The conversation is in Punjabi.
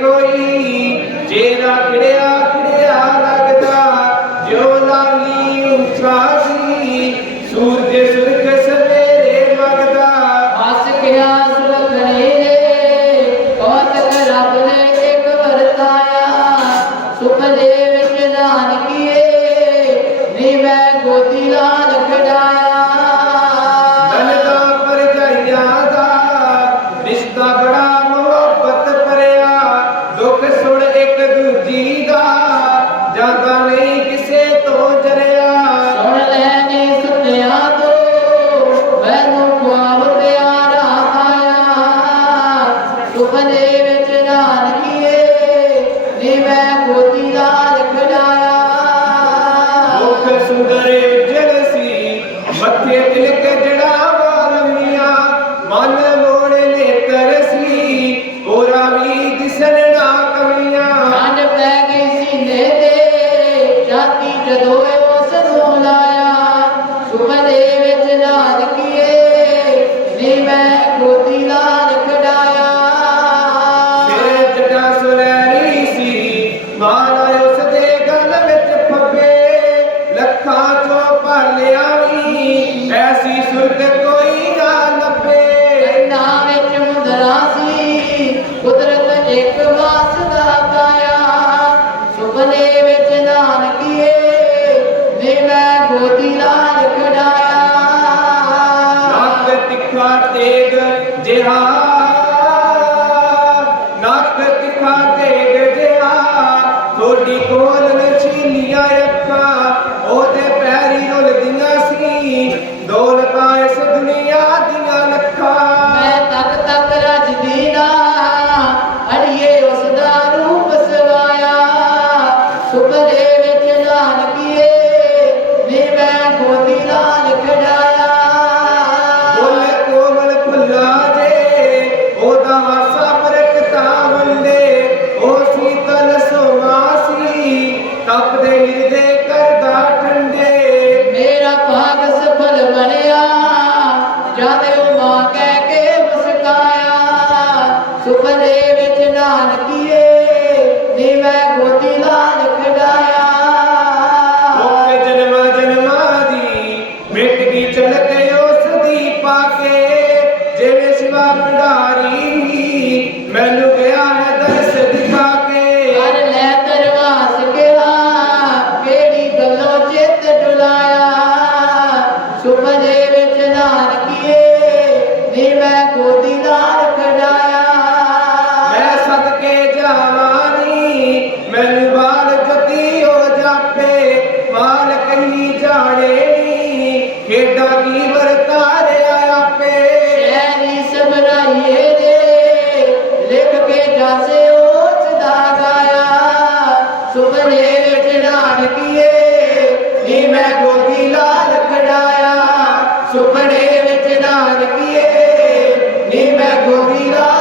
ਕੋਈ ਜਿਹੜਾ ਖਿੜਿਆ ਖਿੜਿਆ ਲੱਗਦਾ, ਜਿਉ ਲਾਲੀ ਉੱਚਾ ਸੂਰਜ ਸੁਰਖ ਸਵੇਰੇ ਵਗਦਾ ਹੱਸ ਕੇ ਸੁਲਖਣੇ ਰੇ ਕੌਤਕ ਰੱਬ ਨੇ ਇੱਕ ਵਰਤਾਇਆ। ਸੁਖ ਦੇ ਵਿੱਚ ਨਾਨਕੀਏ, ਨੀ ਮੈਂ ਗੋਦੀ ਲਾ ਜਦੋਂ ਉਸ ਨੂੰ ਲਾਇਆ। ਸੁਖ ਦੇ ਵਿੱਚ ਨਾਨਕੀਏ ਵੀ ਐਸੀ ਸੁਰਤ ਕੋਈ ਨਾ ਲੱਭੇ। ਨਾ ਵਿੱਚ ਮੁੰਦਰਾ ਸੀ ਕੁਦਰਤ ਇੱਕ ਵਾਸ ਦਾ ਕਾਇਆ ਸੁਪਨੇ ਵਿੱਚ ਨਾਨਕੀਏ ਨੀ ਮੈਂ ਗੋਦੀ ਲਾਲ ਖਡਾਇਆ ਨੱਕ ਤਿੱਖਾ ਤੇਗ ਜਿਹਾ ਨੱਕ ਤਿੱਖਾ ਤੇਗ ਜਿਹਾ ਥੋੜੀ ਕੋਲ ਨਛੀਲੀਆਂ ਅੱਖਾਂ ਦੌਲਤਾਂ ਇਸ ਦੁਨੀਆ ਦੀਆਂ ਲੱਖਾਂ। ਸਿਵਾ ਭੰਡਾਰੀ ਮੈਨੂੰ ਗਿਆ ਹੈ ਦਰਸ ਦਿਖਾ ਕੇ। ਕਰ ਲੈ ਦਰਵਾਸ ਕਿਹਾ ਕਿਹੜੀ ਗੱਲੋਂ ਚਿੱਤ ਡੁਲਾਇਆ? ਸੁਪਨੇ ਵਿੱਚ ਨਾਨਕੀਏ ਨੀ ਮੈਂ ਗੋਦੀ ਲਾਲ ਖਡਾਇਆ। ਮੈਂ ਸਦਕੇ ਜਾਵਾਨੀ ਮੈਨੂੰ ਬਾਲ ਜਤੀ ਹੋ ਜਾਪੇ। ਮਾਲ ਕਹੀ ਜਾਣੇ ਨੀ ਖੇਡਾ ਕੀ ਵਰਤਾਰਿਆ ਸੁਪਨੇ ਵਿੱਚ ਨਾਨਕੀਏ ਨੀ ਮੈਂ ਗੋਦੀ ਲਾਲ